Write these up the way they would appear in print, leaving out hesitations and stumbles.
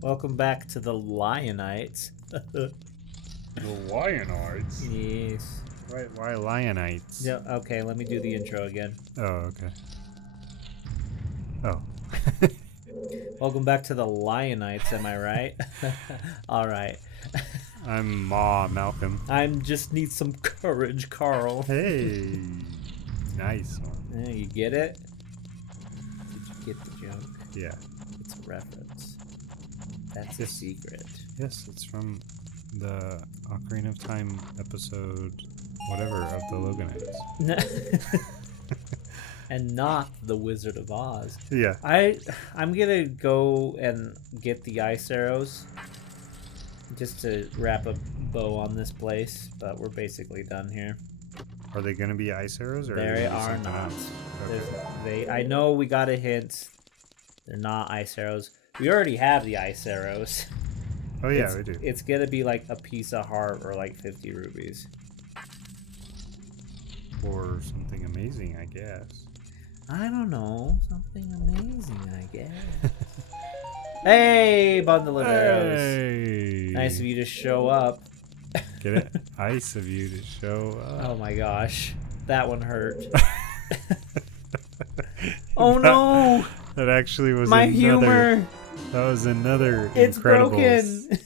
Welcome back to the Lionites. The Lionites? Yes. Why Lionites? Yeah, okay, let me do the intro again. Oh, okay. Oh. Welcome back to the Lionites, am I right? Alright. I'm Ma Malcolm. Just need some courage, Karl. Hey. Nice one. Yeah, you get it? Did you get the joke? Yeah. It's a reference. That's a secret. Yes, it's from the Ocarina of Time episode, whatever, of the Loganites. And not the Wizard of Oz. Yeah. I'm gonna go and get the ice arrows just to wrap a bow on this place, but we're basically done here. Are they going to be ice arrows? Or They are are something not. else? Okay. I know we got a hint. They're not ice arrows. We already have the ice arrows. Oh, yeah, we do. It's gonna be like a piece of heart or like 50 rubies. Or something amazing, I guess. I don't know. Something amazing, I guess. Hey, bundle of arrows. Hey. Nice of you to show up. Get it? Ice of you to show up. Oh my gosh. That one hurt. Oh no! That actually was My another, humor! That was another It's Incredibles. broken!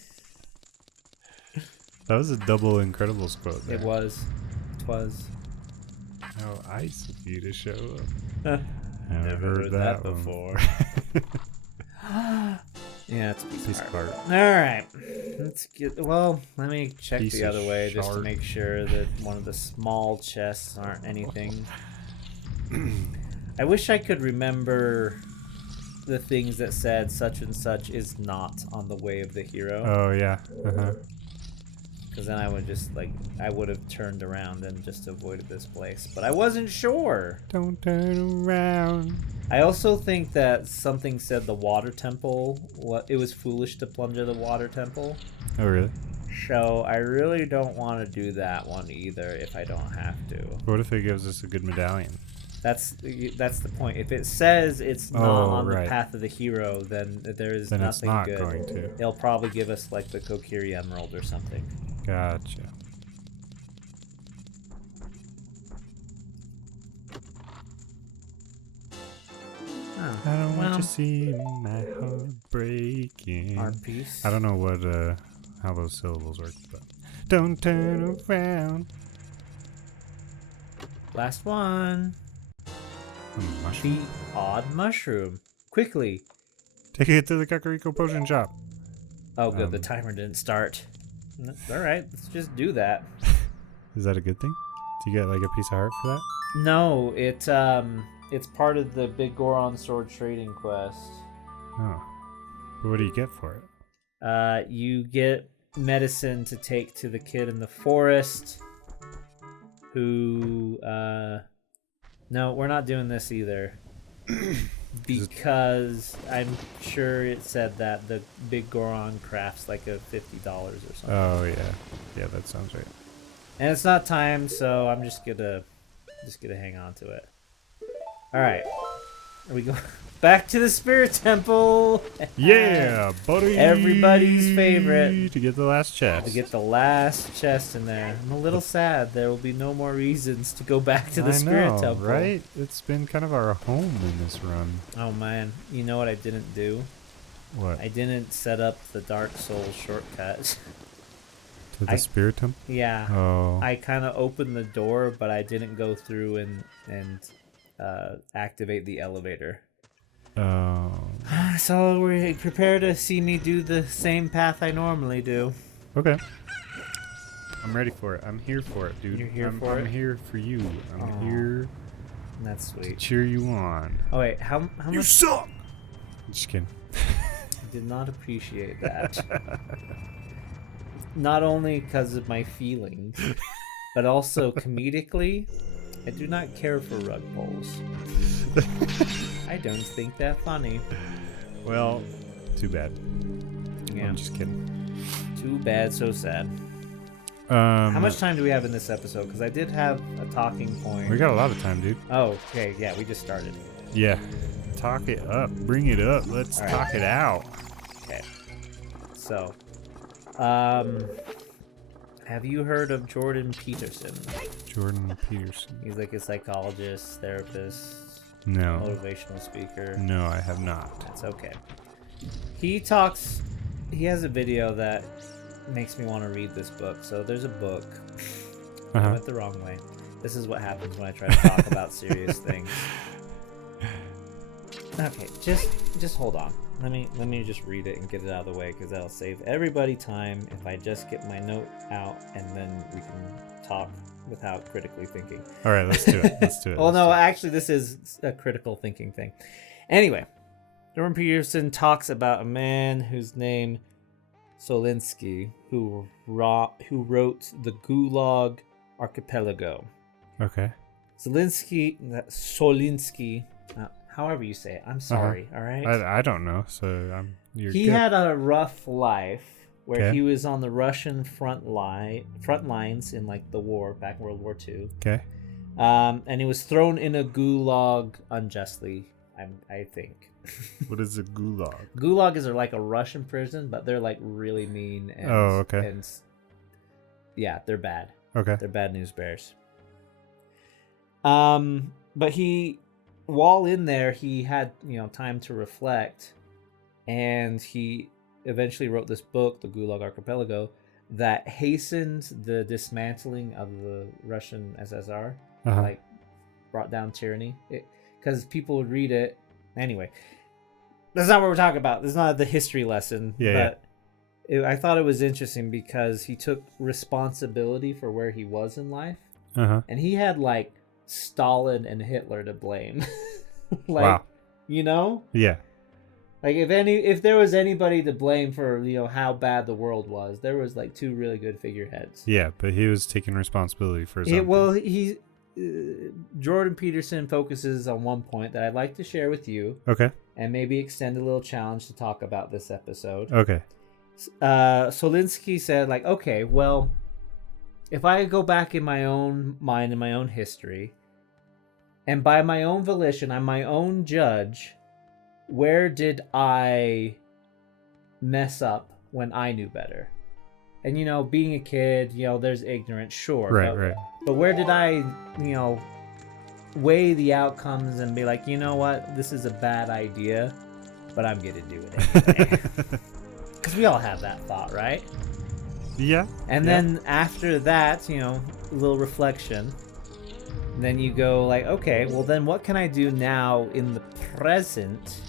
That was a double Incredibles quote there. It was. 'Twas. How ice of you to show up. Never heard that one. before. Yeah, it's a piece of heart. Alright. Let's get. Well, let me check Piece the of other way just to shard. make sure that one of the small chests aren't anything. I wish I could remember the things that said such and such is not on the way of the hero. Oh, yeah. Uh-huh. Because then I would just, like, I would have turned around and just avoided this place. But I wasn't sure. Don't turn around. I also think that something said the water temple, it was foolish to plunder the water temple. Oh, really? So I really don't want to do that one either if I don't have to. What if it gives us a good medallion? That's the point. If it says it's not on the path of the hero, then there is nothing it's not good. going to. They'll probably give us like the Kokiri Emerald or something. Gotcha. Oh, I don't well, want to see my heart breaking. Art piece. I don't know what how those syllables work, but don't turn around. Last one. Mushroom. The odd mushroom. Quickly. Take it to the Kakariko potion shop. Oh, good. The timer didn't start. All right, let's just do that. Is that a good thing? Do you get like a piece of heart for that? No, it's part of the Big Goron Sword trading quest. Oh. But what do you get for it? You get medicine to take to the kid in the forest who no, we're not doing this either. Because I'm sure it said that the Big Goron crafts like a $50 or something. Oh yeah. Yeah, that sounds right. And it's not timed, so I'm just gonna hang on to it. Alright. Here we go. Back to the Spirit Temple! Yeah, buddy! Everybody's favorite. To get the last chest. To get the last chest in there. I'm a little sad. There will be no more reasons to go back to the Spirit Temple. Right? It's been kind of our home in this run. Oh man, you know what I didn't do? What? I didn't set up the Dark Souls shortcut. To the Spirit Temple? Yeah. Oh. I kind of opened the door, but I didn't go through and activate the elevator. Oh. So we prepare to see me do the same path I normally do. Okay. I'm ready for it. I'm here for it, dude. You're here for I'm it? here for you. I'm here That's to sweet. cheer you on. Oh wait, how You much? suck! Just kidding. I did not appreciate that. Not only because of my feelings, but also comedically, I do not care for rug pulls. I don't think they're funny. Well, too bad. Yeah. I'm just kidding. Too bad, so sad. How much time do we have in this episode? Because I did have a talking point. We got a lot of time, dude. Oh, okay. Yeah, we just started. Yeah. Talk it up. Bring it up. Let's All right. talk it out. Okay. So, have you heard of Jordan Peterson? Jordan Peterson. He's like a psychologist, therapist, No. motivational speaker. No, I have not. That's okay. He has a video that makes me want to read this book. So there's a book. I went the wrong way. This is what happens when I try to talk about serious things. Okay, just hold on. Let me just read it and get it out of the way, because that'll save everybody time if I just get my note out and then we can talk without critically thinking. All right, let's do it. Well, no, actually, this is a critical thinking thing. Anyway, Jordan Peterson talks about a man whose name Solinsky, who wrote the Gulag Archipelago. Okay. Solinsky, however you say it. I'm sorry. All right. I don't know. So He good. had a rough life where Okay. he was on the Russian front lines in like the war back in World War II. Okay. And he was thrown in a gulag unjustly. I think. What is a gulag? Gulag is like a Russian prison, but they're like really mean. And, Okay. And yeah, they're bad. Okay. They're bad news bears. But while in there, he had time to reflect, and he eventually wrote this book, The Gulag Archipelago, that hastened the dismantling of the Russian SSR, like brought down tyranny. Because people would read it anyway. That's not what we're talking about. This is not the history lesson. Yeah. But I thought it was interesting because he took responsibility for where he was in life, and he had like Stalin and Hitler to blame. Wow. Yeah. Like if there was anybody to blame for how bad the world was, there was like two really good figureheads. Yeah, but he was taking responsibility for something. Jordan Peterson focuses on one point that I'd like to share with you. Okay. And maybe extend a little challenge to talk about this episode. Okay. Solinsky said, like, okay, well, if I go back in my own mind and my own history, and by my own volition, I'm my own judge, where did I mess up when I knew better? And, being a kid, there's ignorance, sure. Right. But where did I, weigh the outcomes and be like, you know what, this is a bad idea, but I'm going to do it anyway. Because we all have that thought, right? Yeah. And then after that, a little reflection. Then you go like, okay, well then what can I do now in the present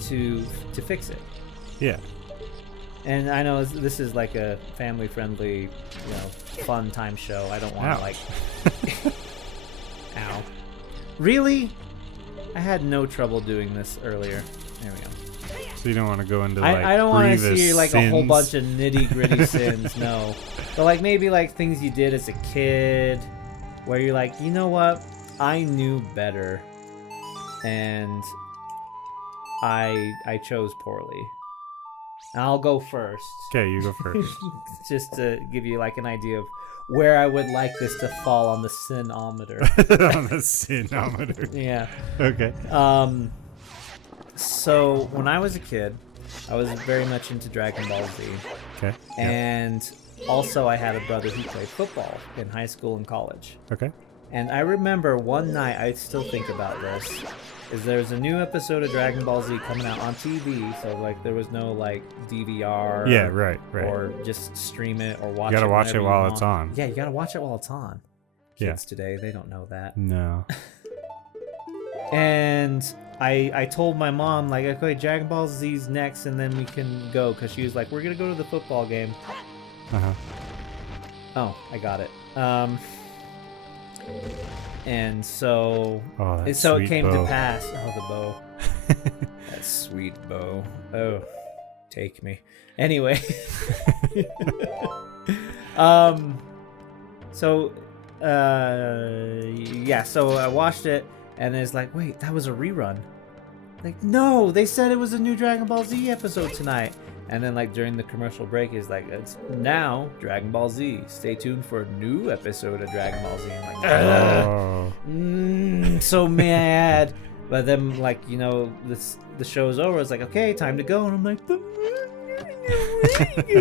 to fix it? Yeah. And I know this is like a family-friendly, fun time show. I don't want to like... Ow. Really? I had no trouble doing this earlier. There we go. So you don't want to go into I don't want to grievous see like sins? a whole bunch of nitty-gritty sins, no. But like maybe like things you did as a kid where you're like, you know what? I knew better and I chose poorly. And I'll go first. Okay, you go first. Just to give you like an idea of where I would like this to fall on the sinometer. On the sinometer. Yeah. Okay. So when I was a kid, I was very much into Dragon Ball Z. Okay. And also I had a brother who played football in high school and college. Okay. And I remember one night, I still think about this, is there's a new episode of Dragon Ball Z coming out on TV, so like there was no like DVR. Yeah, right. Or just stream it or watch it. You gotta watch it whenever while you it's want. on. Yeah, you gotta watch it while it's on. Yeah. Kids today, they don't know that. No. And I told my mom, like, okay, Dragon Ball Z's next, and then we can go, because she was like, we're gonna go to the football game. Oh, I got it. And so, it came to pass. Oh, the bow. That sweet bow. Oh, take me. Anyway. So I watched it, and it's like, wait, that was a rerun. Like, no, they said it was a new Dragon Ball Z episode tonight. And then, like, during the commercial break, it's like, it's now Dragon Ball Z. Stay tuned for a new episode of Dragon Ball Z. I'm like, so mad. But then, like, the show's over. It's like, okay, time to go. And I'm like,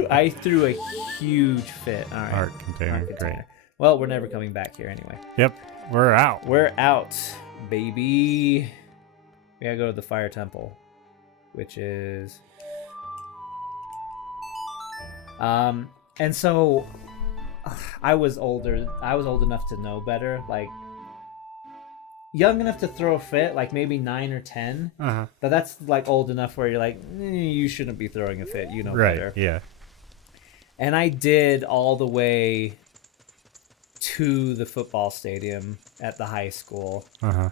I threw a huge fit. All right. Art container. Great. Well, we're never coming back here anyway. Yep. We're out. We're out, baby. We gotta go to the fire temple, which is... And so I was older. I was old enough to know better. Like, young enough to throw a fit, like maybe 9 or 10. Uh-huh. But that's like old enough where you're like, you shouldn't be throwing a fit. You know Right. better. Yeah. And I did all the way to the football stadium at the high school. Uh-huh.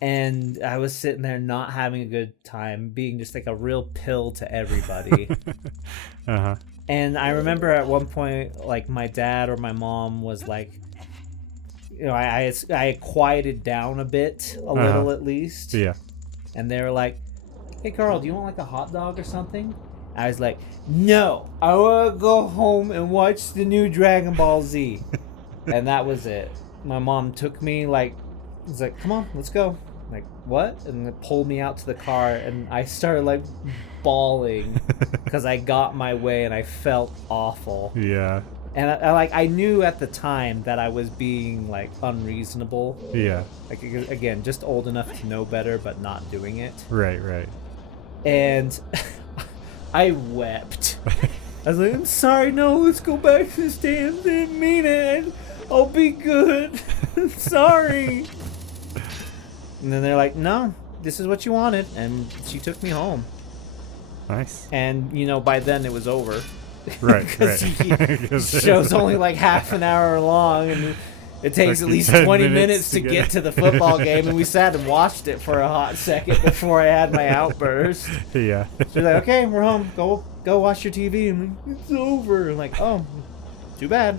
And I was sitting there not having a good time, being just like a real pill to everybody. Uh-huh. And I remember at one point, like, my dad or my mom was like, you know, I quieted down a bit, a little at least. Yeah. And they were like, hey, Karl, do you want like a hot dog or something? I was like, no, I want to go home and watch the new Dragon Ball Z. And that was it. My mom took me, like, was like, come on, let's go. I'm like, what? And it pulled me out to the car, and I started, like, bawling because I got my way and I felt awful. Yeah. And I knew at the time that I was being, like, unreasonable. Yeah. Like, again, just old enough to know better, but not doing it. Right, right. And I wept. I was like, I'm sorry, no, let's go back to the stands. I didn't mean it. I'll be good. I'm sorry. And then they're like, no, this is what you wanted. And she took me home. Nice. And, you know, by then it was over. Right, Because right. the show's only like half an hour long, and it takes at least 20 minutes to get to the football game, and we sat and watched it for a hot second before I had my outburst. Yeah. She's like, okay, we're home. Go watch your TV. I'm like, it's over. I'm like, oh, too bad.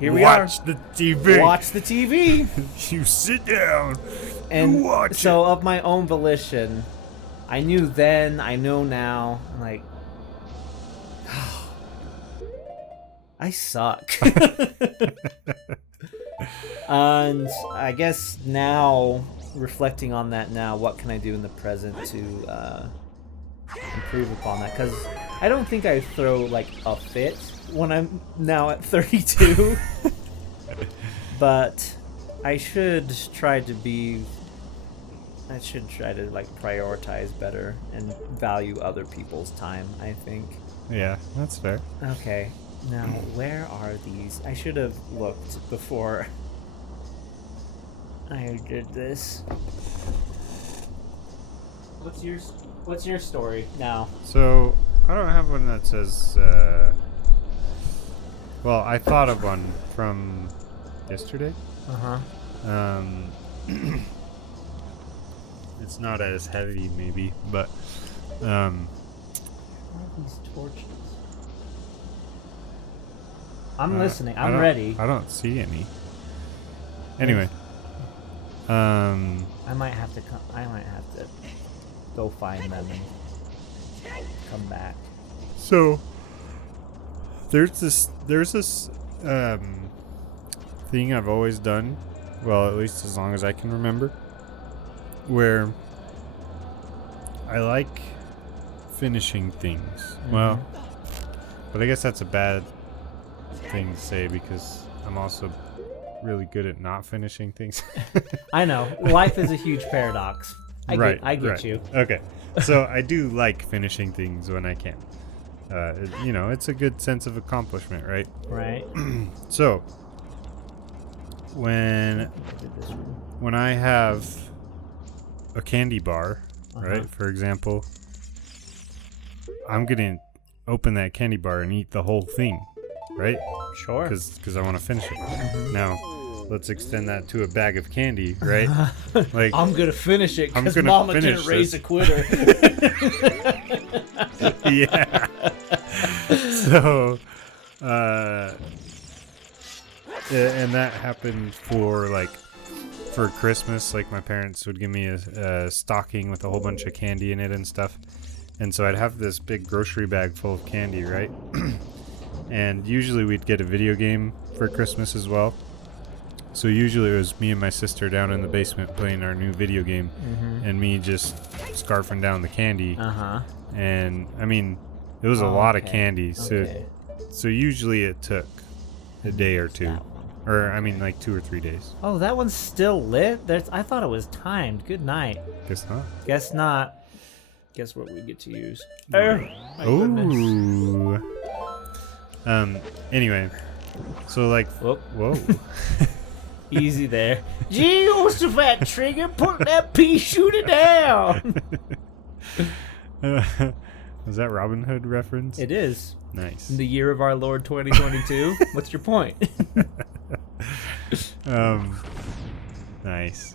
Here we are. Watch the TV. Watch the TV. You sit down. And you watch so of my own volition, I knew then, I know now. I'm like, I suck. And I guess now, reflecting on that now, what can I do in the present to improve upon that? Because I don't think I throw like a fit when I'm now at 32. But I should try to like prioritize better and value other people's time, I think. Yeah, that's fair. Okay, now where are these? I should have looked before I did this. What's your story now? So, I don't have one that says, well, I thought of one from yesterday. Uh-huh. It's not as heavy, maybe, but, What are these torches? I'm listening. I'm ready. I don't see any. Anyway. I might have to go find them and come back. So there's this thing I've always done, well, at least as long as I can remember, where I like finishing things. Mm-hmm. Well, but I guess that's a bad thing to say because I'm also really good at not finishing things. I know. Life is a huge paradox. I get you. Okay. So I do like finishing things when I can. You know, it's a good sense of accomplishment, right? Right. So when I have a candy bar, right, for example, I'm gonna open that candy bar and eat the whole thing, right? Sure. Because I want to finish it. Now, let's extend that to a bag of candy, right? Like, I'm gonna finish it I'm because gonna Mama finish didn't raise this. a quitter. Yeah. So, and that happened for Christmas. Like, my parents would give me a stocking with a whole bunch of candy in it and stuff. And so I'd have this big grocery bag full of candy, right? And usually we'd get a video game for Christmas as well. So usually it was me and my sister down in the basement playing our new video game, and me just scarfing down the candy. Uh-huh. And I mean, It was a lot of okay. candy. Okay. So usually it took a day or two. That one. Or, I mean, like 2 or 3 days. Oh, that one's still lit? I thought it was timed. Good night. Guess not. Guess not. Guess what we get to use. Oh, my goodness. Ooh. Anyway. So, like... Whoop. Whoa. Easy there. Jehoshaphat trigger, put that pea shooter down. Was that Robin Hood reference? It is. Nice. In the year of our Lord 2022. What's your point? Nice.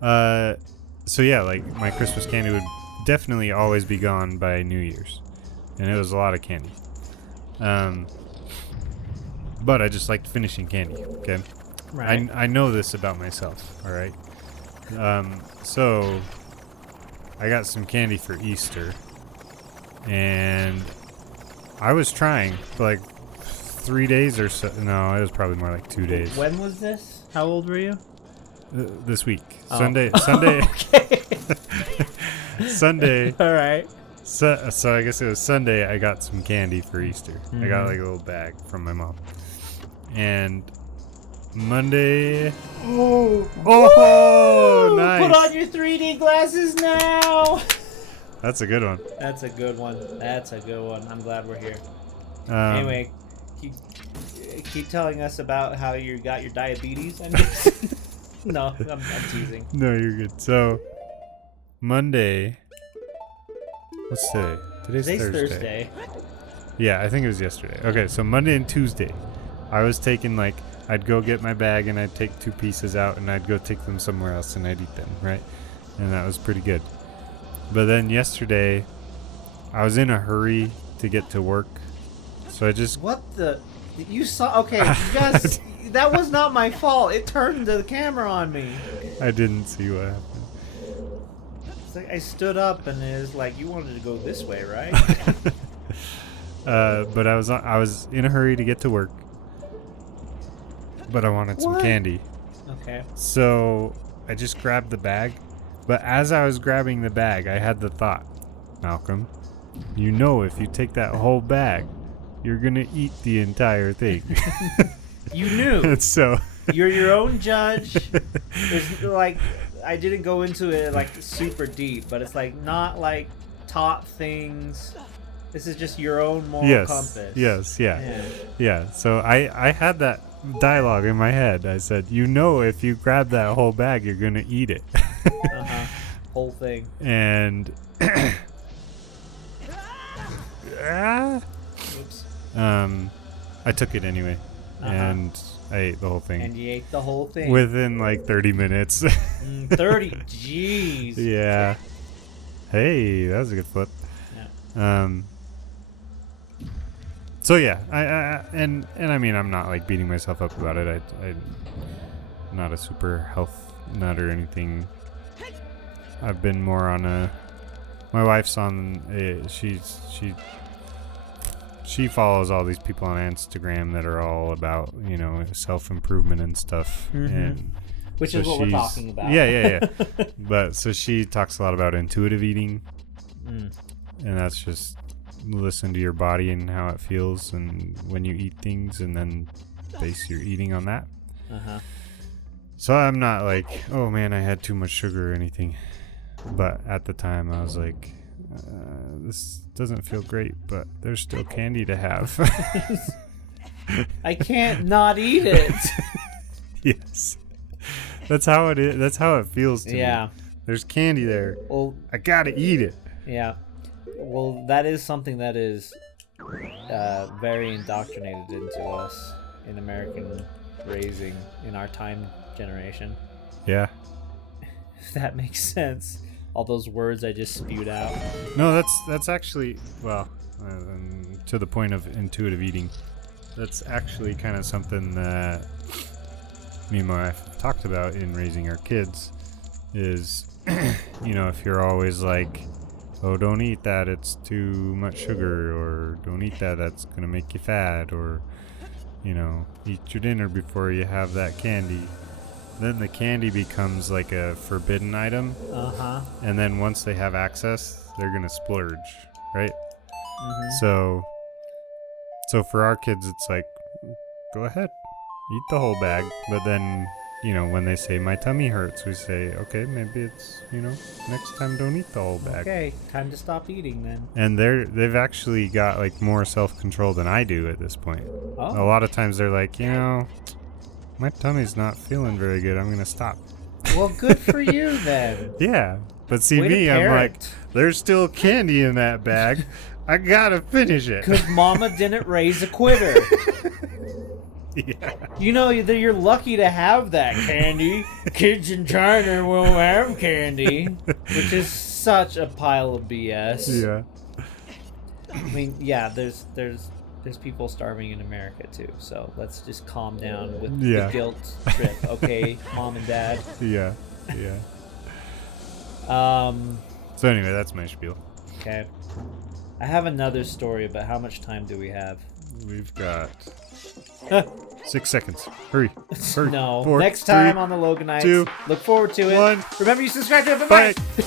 So yeah, like my Christmas candy would definitely always be gone by New Year's, and it was a lot of candy. But I just liked finishing candy. Okay. Right. I know this about myself. All right. So I got some candy for Easter, and I was trying for like 3 days or so. No, it was probably more like 2 days. When was this? How old were you? This week. Oh. Sunday. Okay. Sunday. All right. So I guess it was Sunday. I got some candy for Easter. I got Mhm. like a little bag from my mom. And Monday. Oh, nice. Put on your 3D glasses now. That's a good one. That's a good one. That's a good one. I'm glad we're here. Anyway. Anyway, keep telling us about how you got your diabetes. I'm guessing. No, I'm teasing. No, you're good. So Monday. What's today? Today's Thursday. Yeah, I think it was yesterday. Okay, so Monday and Tuesday, I was taking like, I'd go get my bag and I'd take 2 pieces out and I'd go take them somewhere else and I'd eat them, right? And that was pretty good. But then yesterday, I was in a hurry to get to work, so I just... What the? You saw? Okay, you guys, that was not my fault. It turned the camera on me. I didn't see what happened. It's like I stood up and it was like, you wanted to go this way, right? But I was in a hurry to get to work, but I wanted some What? candy. Okay. So I just grabbed the bag, but as I was grabbing the bag, I had the thought, Malcolm, you know if you take that whole bag, you're gonna eat the entire thing. You knew. And so You're your own judge. There's like, I didn't go into it like super deep, but it's like not like taught things. This is just your own moral compass. Yes, yeah. So I had that dialogue in my head. I said, you know, if you grab that whole bag, you're gonna eat it. Whole thing. And Oops. I took it anyway, and I ate the whole thing. And you ate the whole thing. Within like 30 minutes. 30. Jeez. Yeah. Hey, that was a good flip. Yeah. So yeah, and I mean, I'm not like beating myself up about it. I'm not a super health nut or anything. I've been more on my wife's on she follows all these people on Instagram that are all about, you know, self-improvement and stuff. And Which so is what we're talking about. Yeah. But so she talks a lot about intuitive eating. And that's just listen to your body and how it feels and when you eat things, and then base your eating on that. So I'm not like, oh man, I had too much sugar or anything. But at the time I was like, this doesn't feel great, but there's still candy to have. I can't not eat it. Yes. That's how it is. That's how it feels to me. There's candy there. Well, I gotta eat it. Yeah. Well, that is something that is very indoctrinated into us in American raising in our time generation. Yeah. If that makes sense. All those words I just spewed out. No, that's actually, well, to the point of intuitive eating, that's actually kind of something that me and my wife talked about in raising our kids is, you know, if you're always like, oh, don't eat that, it's too much sugar, or don't eat that, that's going to make you fat, or, you know, eat your dinner before you have that candy. Then the candy becomes like a forbidden item. And then once they have access, they're going to splurge, right? So for our kids, it's like, go ahead, eat the whole bag. But then, when they say my tummy hurts, we say, okay, maybe it's, next time don't eat the whole bag. Okay, time to stop eating then. And they've actually got like more self-control than I do at this point. Oh. A lot of times they're like, my tummy's not feeling very good. I'm gonna stop. Well, good for you then. Yeah, but see Way to me, I'm like, parent. there's still candy in that bag. I gotta finish it. Because Mama didn't raise a quitter. Yeah. You're lucky to have that candy. Kids in China won't have candy, which is such a pile of BS. Yeah. I mean, yeah, there's people starving in America too. So let's just calm down with the guilt trip, okay, Mom and Dad. Yeah. So anyway, that's my spiel. Okay. I have another story, but how much time do we have? We've got 6 seconds. Hurry. No. 4, Next time 3, on the Loganites. 2, Look forward to it. 1. Remember, you subscribe to it. Bye. Bye.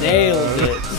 Nailed it.